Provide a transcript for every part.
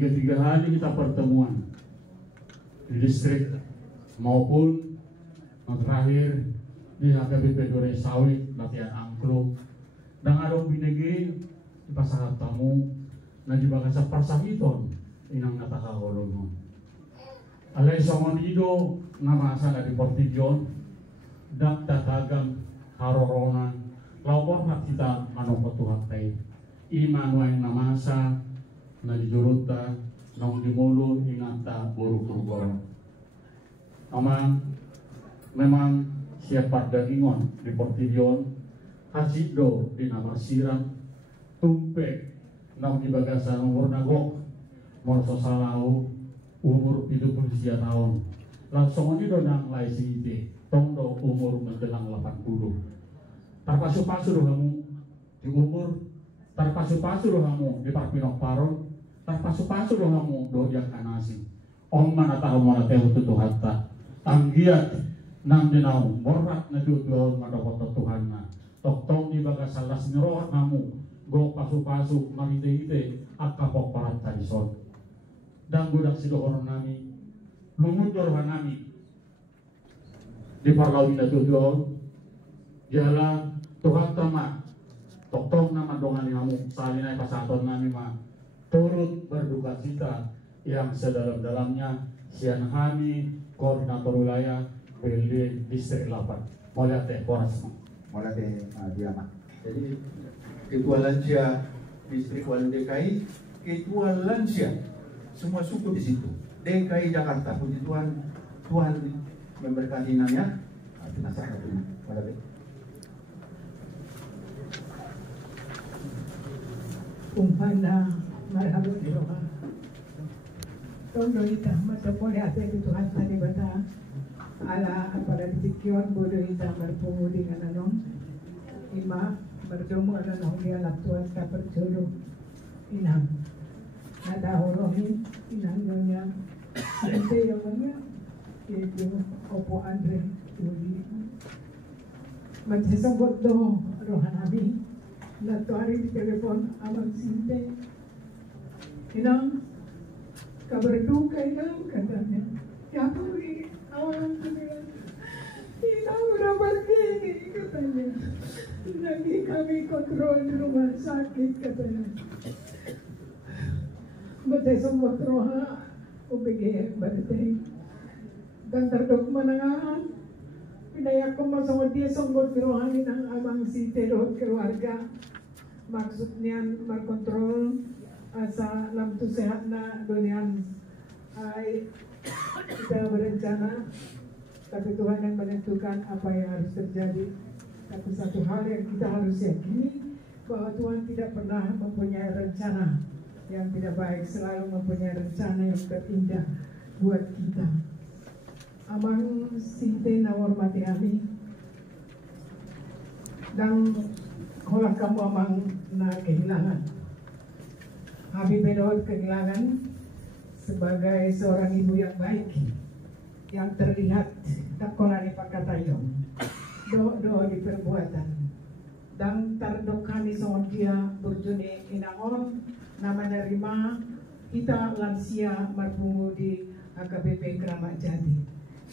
ketiga hari kita pertemuan di distrik maupun yang terakhir di HKBP Dore Sawit latihan angklung dan adong binege di pasangan tamu na di bagasa persahiton inang natakaholong alay somonido na masa na di Portijon dak tatagang haroronan lawor na kita manoko Tuhan tayo iman wayang namasa na di Juruta nang dimulo ingata buruk-buruk memang siapa dagingon di Portijon hasido di nama sirang tumpe nang di bagasa umur nagok morso salau umur 73 tahun langsung ini donang lai singite tondo umur menjelang 80 tarpasu-pasu kamu di umur tarpasu-pasu kamu di parpinok paron tarpasu-pasu kamu do yang kanasi om mana tahu mana tahu tuh hatta anggiat nang dinaw morat na duduhon madapot Tuhan na toktong di bagasa las nyeroat kamu go pasu-pasu marite-ite at kapok parat talison dan budak sidohon nami lumundur nami di parlawin na duduhon jala Tuhan tama toktong nama dongan kamu salinay pasaton nami ma turut berduka cita yang sedalam-dalamnya sian kami koordinator wilayah PLD Distrik 8 mulai teh Polres mulai teh Diama. Jadi Ketua Lansia Distrik Wali DKI, Ketua Lansia semua suku di situ. DKI Jakarta, puji Tuhan, Tuhan memberkati namanya. Kita sangat mulai teh. Umpana marhaban diroha. Tondo ita mata boleh ate Tuhan tadi bata ala pada dikion bodoh ita berpungu dengan anong ima berdomo anong dia laktuan ka perjolo inang ada horohin inang nyonya ente yang mana itu opo Andre Yuli magsasabot do rohanami na tuari di telepon amang sinte inang kabarduka inang katanya yapuri awang kami inang udah begini katanya lagi kami kontrol di rumah sakit katanya batay semua roha ubege batay dan terdok menangan pinayak ko masawad dia sambot rohanin ang amang si Terod keluarga maksudnya merkontrol asa lamtu sehat na dunian ay kita berencana tapi Tuhan yang menentukan apa yang harus terjadi. Tapi satu hal yang kita harus yakini bahwa Tuhan tidak pernah mempunyai rencana yang tidak baik, selalu mempunyai rencana yang terindah buat kita. Amang sinte na hormati kami dan kalau kamu amang na kehilangan Abi Bedot kehilangan sebagai seorang ibu yang baik yang terlihat tak kolani pakatayong do di perbuatan dan tardokani sama dia berjuni inangon na menerima kita lansia marpungu di HKBP Keramat Jati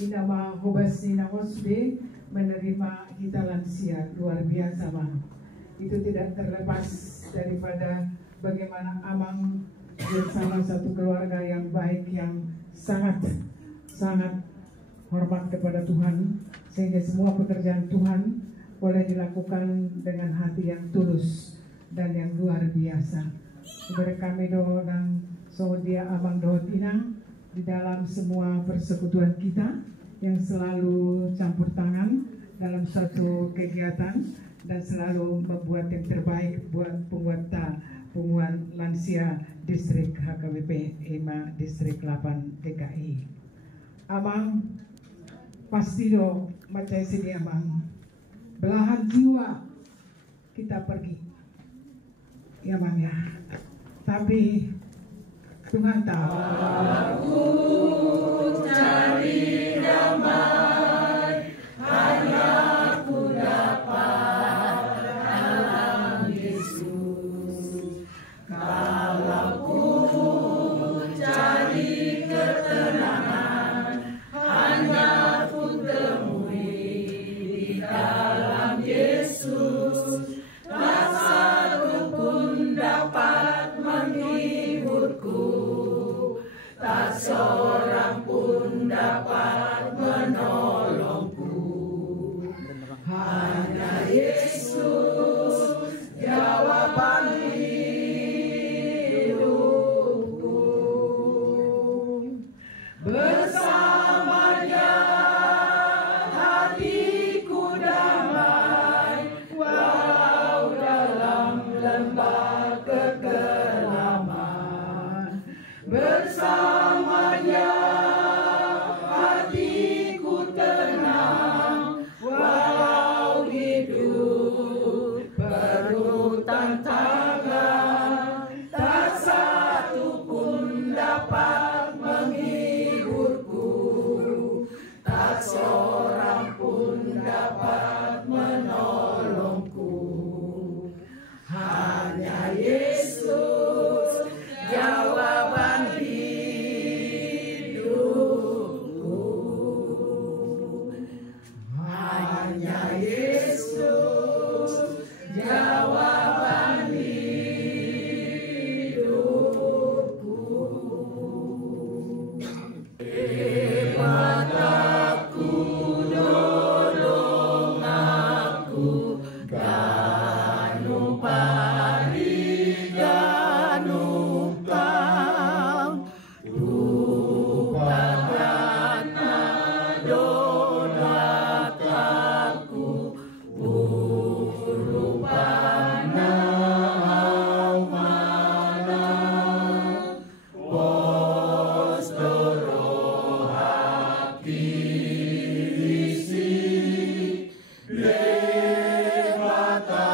inama hobas inangos B menerima kita lansia luar biasa mah itu tidak terlepas daripada bagaimana amang bersama satu keluarga yang baik yang sangat hormat kepada Tuhan sehingga semua pekerjaan Tuhan boleh dilakukan dengan hati yang tulus dan yang luar biasa. Kepada kami do dan Saudia Abang Dohot Inang di dalam semua persekutuan kita yang selalu campur tangan dalam suatu kegiatan dan selalu membuat yang terbaik buat penguat lansia distrik HKBP EMA distrik 8 DKI. Amang pasti do macam sini amang belahan jiwa kita pergi ya bang ya, tapi Tuhan tahu aku cari damai hanya aku dapat dalam Yesus kalau ku tak seorang pun dapat menolongku. Hanya Yesus jawaban hidupku. Bersamanya hatiku damai, walau dalam lembah kekelaman. Bersamanya hatiku tenang, walau hidup penuh tantangan. Tak satu pun dapat menghiburku, tak seorang pun dapat menolongku. Hanya Yesus jawaban hidupku. Hanya Yesus jawaban hidupku. Hebat aku, tolong aku, ganu pari ganu kau, rupanya dodaku, rupanya mana, bos doro hati isi, lewata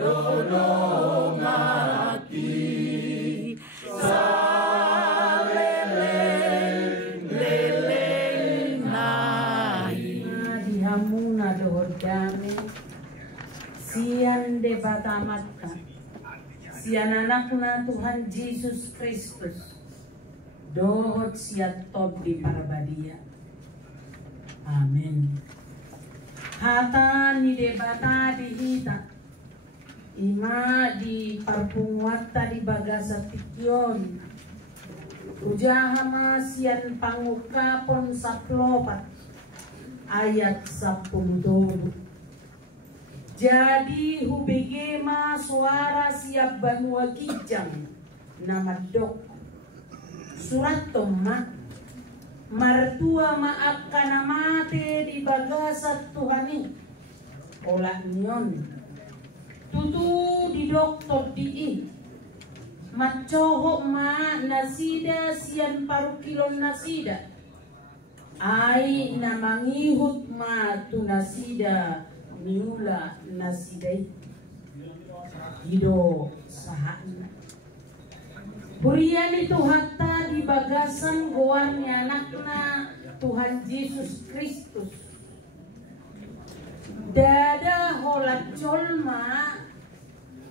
dodong hati, saleleng nahi. Dihamuna dohor dame, sian debata mata, sian anakna Tuhan Yesus Kristus, dohot siat top di parabadia. Amin. Hata ni debata dihita, ima di parpunguata di bagasa tikyon, ujahama sian pangukapon saplopat, ayat 10. Jadi hubegema suara siap banua kijang nama dok surat toma martua maafkan mate di bagasat Tuhani olah nyon tutu di doktor di macoho ma nasida sian paru kilon nasida ai namangihut ma tu nasida niula nasidai hido sahana Hurian itu hatta di bagasan goarnya anakna Tuhan Yesus Kristus dada holat colma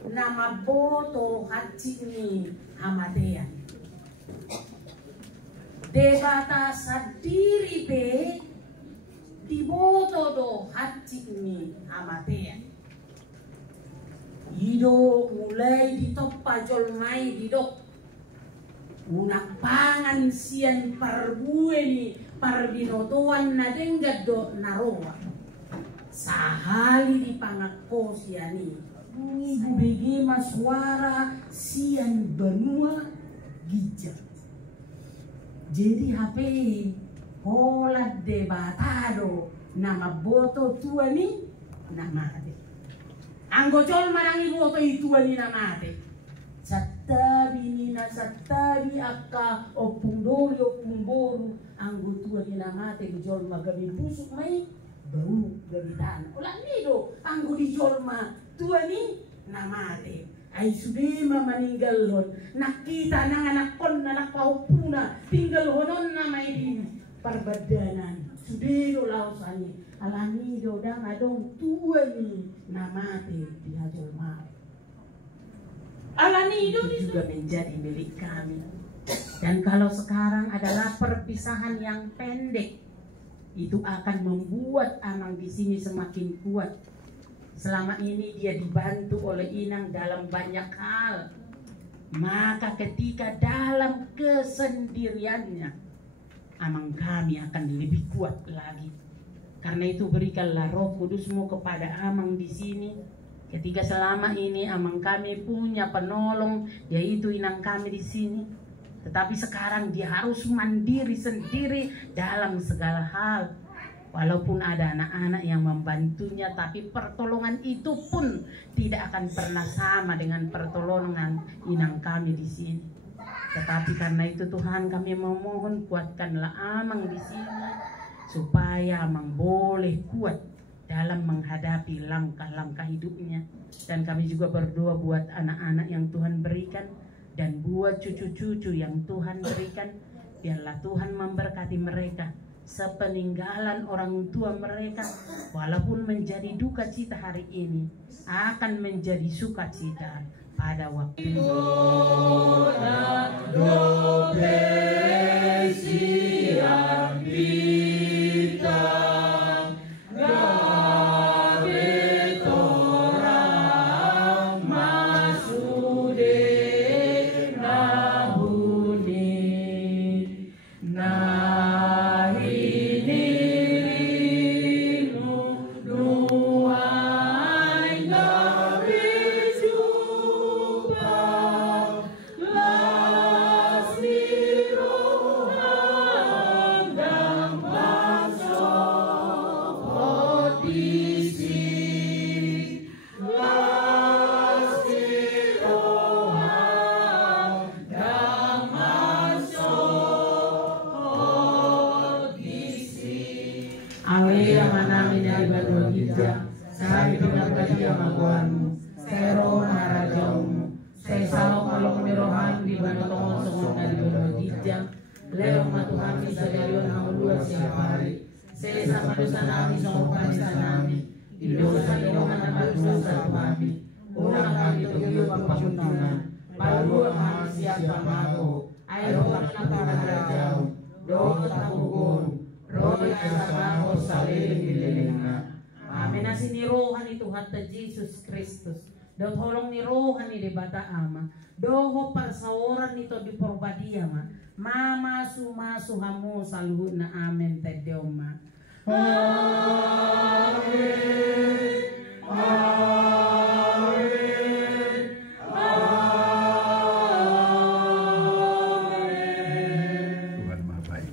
nama boto hacini amatean debata sadiri be diboto do hacini amatean ido mulai ditoppa jolmai didok unak pangan sian parbueni parbinotoan na denggad do naroa sahali di pangako siani ibu begi suara sian benua gijak jadi HP holat debatado nama boto tuani nama ade anggo col marang ibu boto ituani nama ade satabi nina satabi akka opung boru anggo tuani nama ade dijol magabi busuk mai bau dari tanah ulah nido anggo dijol ma tuani nama ade ay sudema maninggal hon nakita nang anak kon anak paupuna tinggal honon na may din parbadanan sudero lausani alami do dang adong tuani namate di hajol ma alani itu juga menjadi milik kami dan kalau sekarang adalah perpisahan yang pendek itu akan membuat Amang di sini semakin kuat. Selama ini dia dibantu oleh Inang dalam banyak hal. maka ketika dalam kesendiriannya amang kami akan lebih kuat lagi. Karena itu berikanlah Roh Kudus-Mu kepada amang di sini. Ketika selama ini amang kami punya penolong, yaitu inang kami di sini. Tetapi sekarang dia harus mandiri sendiri dalam segala hal. Walaupun ada anak-anak yang membantunya, tapi pertolongan itu pun tidak akan pernah sama dengan pertolongan inang kami di sini. Tetapi karena itu Tuhan, kami memohon kuatkanlah amang di sini, supaya amang boleh kuat dalam menghadapi langkah-langkah hidupnya. Dan kami juga berdoa buat anak-anak yang Tuhan berikan, dan buat cucu-cucu yang Tuhan berikan. Biarlah Tuhan memberkati mereka sepeninggalan orang tua mereka, walaupun menjadi duka cita hari ini, akan menjadi sukacita pada waktu itu. Amin. Asini rohani Tuhan Yesus Kristus. Do tolong ni rohani di bata ama. Doho persaoran itu di porbadia ma. Mama sumasu hamu saluhut na amin tedeoma. Amin. Amin. Amin. Tuhan Maha Baik.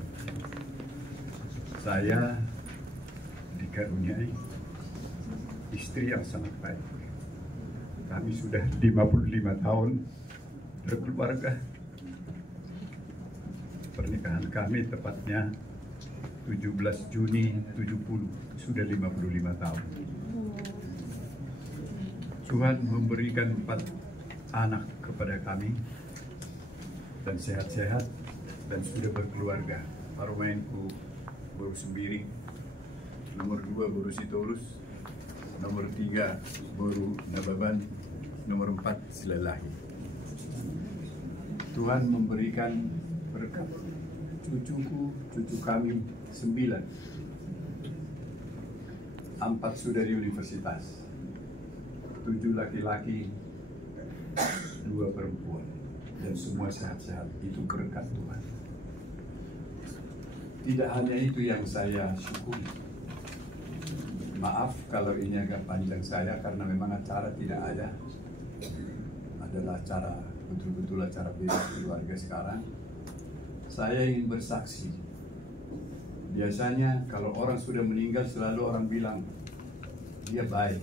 Saya dikaruniai istri yang sangat baik. Kami sudah 55 tahun berkeluarga. Pernikahan kami tepatnya 17 Juni 70, sudah 55 tahun. Tuhan memberikan 4 anak kepada kami dan sehat-sehat dan sudah berkeluarga. Parumainku baru Sembiring, nomor 2 baru Sitorus, nomor 3 baru Nababan, nomor 4 Silalahi. Tuhan memberikan berkat. Cucu kami 9, 4 sudah di universitas, 7 laki-laki, 2 perempuan, dan semua sehat-sehat. Itu berkat Tuhan. Tidak hanya itu yang saya syukuri. Maaf kalau ini agak panjang saya, karena memang acara tidak ada. Adalah acara, betul-betul acara bebas keluarga sekarang. Saya ingin bersaksi. Biasanya kalau orang sudah meninggal selalu orang bilang dia baik.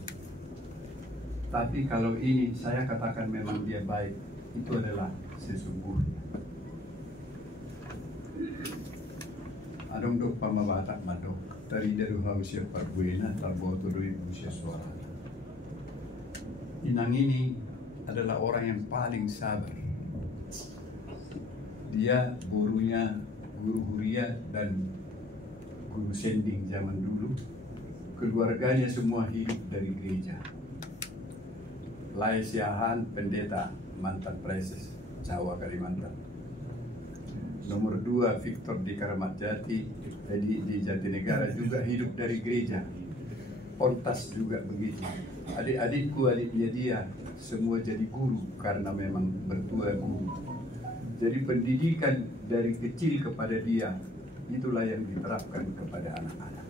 Tapi kalau ini saya katakan memang dia baik. Itu adalah sesungguhnya. Adong dok pamabatak madok. Tari dari hausia parbuena taboto doi usia suara. Inang ini adalah orang yang paling sabar. Dia gurunya guru Huria dan guru Sending zaman dulu. Keluarganya semua hidup dari gereja. Lai Siahan, pendeta mantan preses Jawa Kalimantan. Nomor 2 Victor di Karamat Jati, di Jatinegara juga hidup dari gereja. Pontas juga begitu. Adik-adikku, adiknya dia semua jadi guru karena memang bertua guru. Jadi pendidikan dari kecil kepada dia, itulah yang diterapkan kepada anak-anak.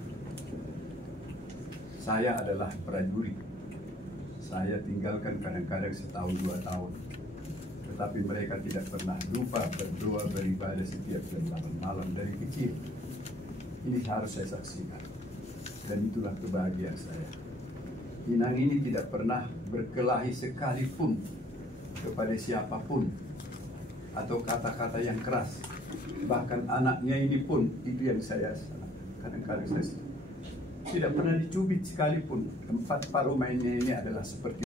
Saya adalah prajurit. Saya tinggalkan kadang-kadang setahun 2 tahun. Tetapi mereka tidak pernah lupa berdoa beribadah setiap jam 8 malam dari kecil. Ini harus saya saksikan. Dan itulah kebahagiaan saya. Inang ini tidak pernah berkelahi sekalipun kepada siapapun atau kata-kata yang keras. Bahkan anaknya ini pun itu yang saya kadang-kadang saya tidak pernah dicubit sekalipun. Tempat Pak mainnya ini adalah seperti